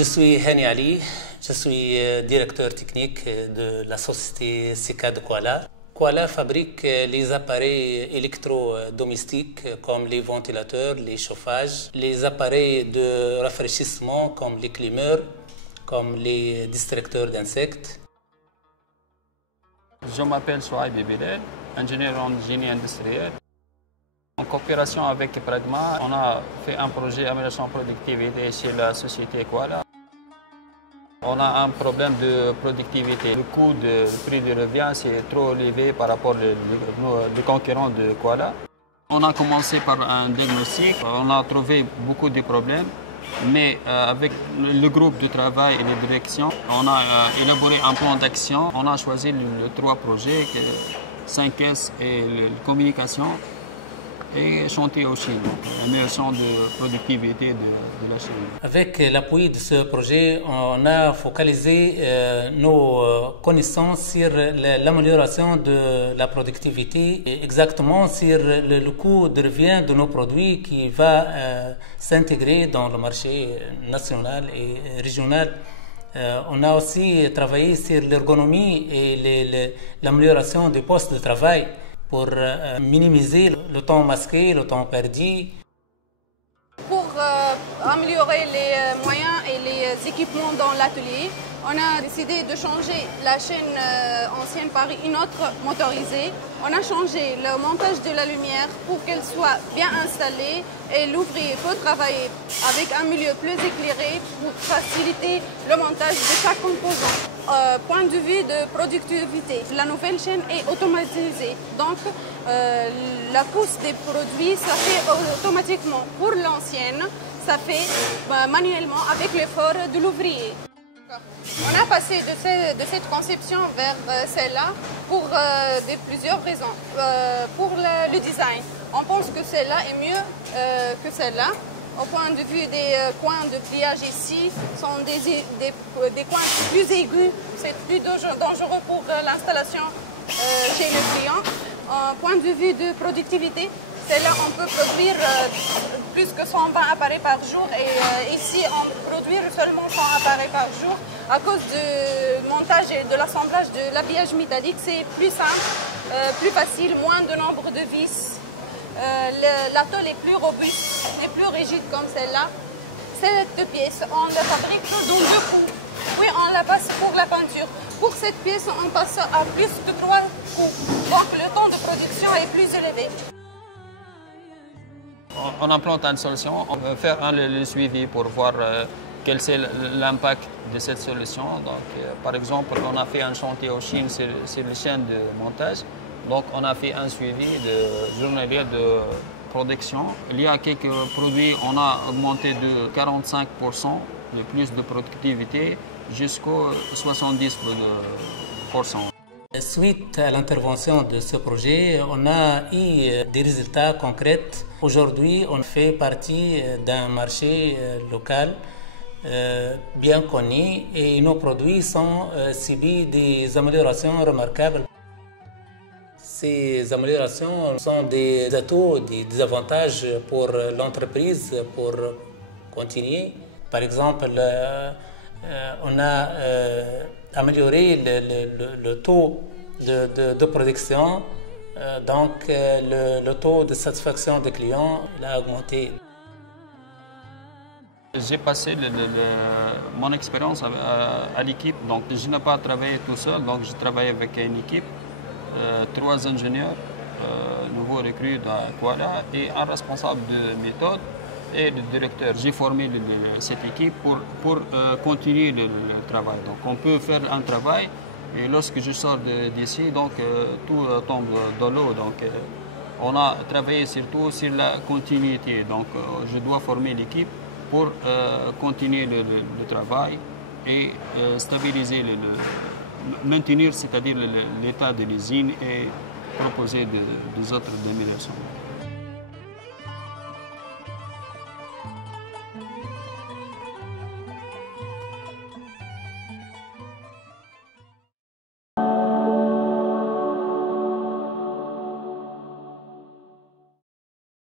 Je suis Hani Ali, je suis directeur technique de la société SICA de Kuala. Kuala fabrique les appareils électrodomestiques comme les ventilateurs, les chauffages, les appareils de rafraîchissement comme les climeurs, comme les distracteurs d'insectes. Je m'appelle Souaib Bilal, ingénieur en génie industriel. En coopération avec Pragma, on a fait un projet d'amélioration de productivité chez la société Kuala. On a un problème de productivité. Le coût du prix de revient c'est trop élevé par rapport aux concurrents de Kuala. On a commencé par un diagnostic. On a trouvé beaucoup de problèmes. Mais avec le groupe de travail et les directions, on a élaboré un plan d'action. On a choisi les trois projets, 5S et la communication et chantier aussi, l'amélioration de productivité de la Chine. Avec l'appui de ce projet, on a focalisé nos connaissances sur l'amélioration de la productivité et exactement sur le coût de revient de nos produits qui va s'intégrer dans le marché national et régional. On a aussi travaillé sur l'ergonomie et l'amélioration des postes de travail pour minimiser le temps masqué, le temps perdu. Pour améliorer les moyens et les équipements dans l'atelier, on a décidé de changer la chaîne ancienne par une autre motorisée. On a changé le montage de la lumière pour qu'elle soit bien installée et l'ouvrier peut travailler avec un milieu plus éclairé pour faciliter le montage de chaque composant. Point de vue de productivité, la nouvelle chaîne est automatisée. Donc, la pousse des produits, ça fait automatiquement. Pour l'ancienne, ça fait manuellement avec l'effort de l'ouvrier. On a passé de cette conception vers celle-là pour plusieurs raisons. Pour le design, on pense que celle-là est mieux que celle-là. Au point de vue des coins de pliage ici, sont des coins plus aigus, c'est plus dangereux pour l'installation chez le client. Point de vue de productivité, celle-là on peut produire plus que 120 appareils par jour et ici on produit seulement 100 appareils par jour. À cause du montage et de l'assemblage de l'habillage métallique, c'est plus simple, plus facile, moins de nombre de vis. La tôle est plus robuste et plus rigide comme celle-là. Cette pièce, on la fabrique dans 2 coups. Oui, on la passe pour la peinture. Pour cette pièce, on passe à plus de 3 coups. Donc le temps de production est plus élevé. On implante une solution, on va faire le suivi pour voir quel est l'impact de cette solution. Donc, par exemple, on a fait un chantier en Chine sur les chaînes de montage. Donc, on a fait un suivi journalier de production. Il y a quelques produits, on a augmenté de 45% de plus de productivité jusqu'au 70%. Suite à l'intervention de ce projet, on a eu des résultats concrets. Aujourd'hui, on fait partie d'un marché local bien connu et nos produits sont subis des améliorations remarquables. Ces améliorations sont des atouts, des avantages pour l'entreprise pour continuer. Par exemple, on a amélioré le taux de production, donc le taux de satisfaction des clients a augmenté. J'ai passé mon expérience à l'équipe, donc je n'ai pas travaillé tout seul, donc je travaille avec une équipe, 3 ingénieurs, nouveaux recrues à Kuala et un responsable de méthode et le directeur. J'ai formé cette équipe pour continuer le travail. Donc on peut faire un travail et lorsque je sors d'ici, donc tout tombe dans l'eau. Donc on a travaillé surtout sur la continuité. Donc je dois former l'équipe pour continuer le travail et stabiliser, maintenir, c'est-à-dire l'état de l'usine et proposer des autres améliorations.